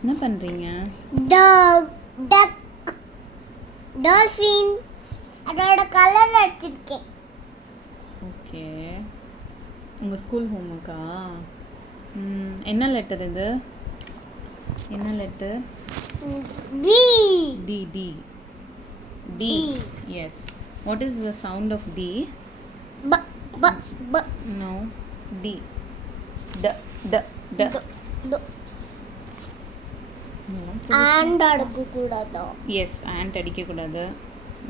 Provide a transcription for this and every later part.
என்ன பண்ணுறீங்க? Dog duck dolphin அதோட கலர் வச்சிருக்கேன். ஓகே. உங்கள் ஸ்கூல் ஹோம்ஒர்க்கா? என்ன லெட்டர் இது? என்ன letter? D D D D. Yes. What is the sound of D? ப ப ப நோ. டி. ட ட ட. ஆண்ட் அடிக்க கூடாதோ? எஸ், ஆண்ட் அடிக்கக்கூடாது.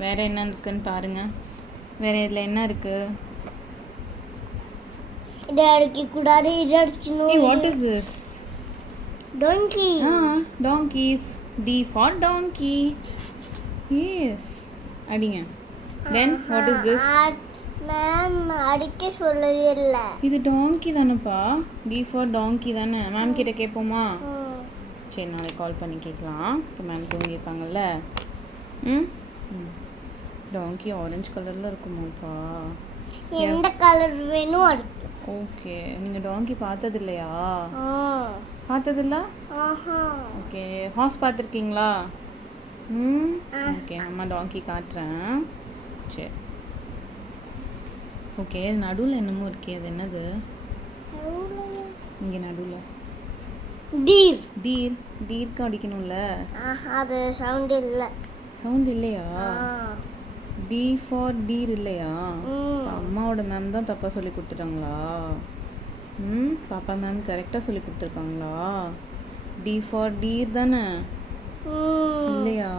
வேறு என்ன இருக்குன்னு பாருங்கள். வேறு இதில் என்ன இருக்குது? இதை அடிக்க கூடாது, இது அடிக்கணும். What is this? Donkey. Donkeys. D for donkey. Yes, அடிங்க. Then what is this? Ma'am அடிக்க சொல்லவே இல்லை. இது டாங்கி தானேப்பா. டி ஃபார் டாங்கி தானே. மேம் கிட்ட கேட்போமா? சரி, நாளைக்கு கால் பண்ணி கேட்கலாம். இப்போ மேம் தூங்கியிருப்பாங்கல்ல. டாங்கி ஆரஞ்சு கலரில் இருக்குமாப்பா? எந்த கலர் வேணும் அடிக்கும். ஓகே. நீங்கள் டாங்கி பார்த்தது இல்லையா? பார்த்ததில்ல? ஓகே. ஹார்ஸ் பார்த்துருக்கீங்களா? ஓகே, அம்மா டாங்கி காட்டுறேன். சரி. ஓகே, நடுவில் என்னமோ இருக்கே, அது என்னது? இங்கே நடுவில் டீர். டீர். டீருக்கு அடிக்கணும்ல. அது சவுண்ட் இல்லை. சவுண்ட் இல்லையா? டி ஃபார் டீர் இல்லையா? அம்மாவோட மேம் தான் தப்பாக சொல்லி கொடுத்துட்டாங்களா? பாப்பா மேம் கரெக்டாக சொல்லி கொடுத்துருக்காங்களா? டி ஃபார் டீர் தானே இல்லையா?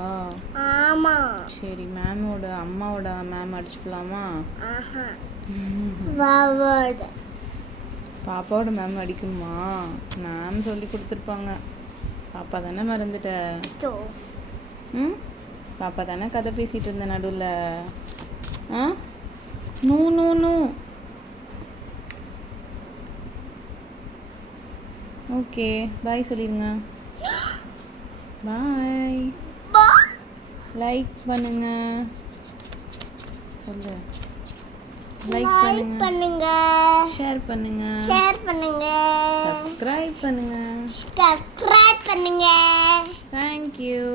ஆமாம். சரி, அம்மாவோட மேம் அடிச்சுக்கலாமா? பாப்பாவோட மேம் அடிக்கணுமா? மேம் சொல்லி கொடுத்துருப்பாங்க. பாப்பா தானே மறந்துட்ட. பாப்பா தானே கதை பேசிகிட்டு இருந்த நடுவில். No no no. Okay, bye சொல்லிடுங்க. பாய். லைக் பண்ணுங்க. சொல்லு. லைக் பண்ணுங்க. ஷேர் பண்ணுங்க. சப்ஸ்கிரைப் பண்ணுங்க. Thank you.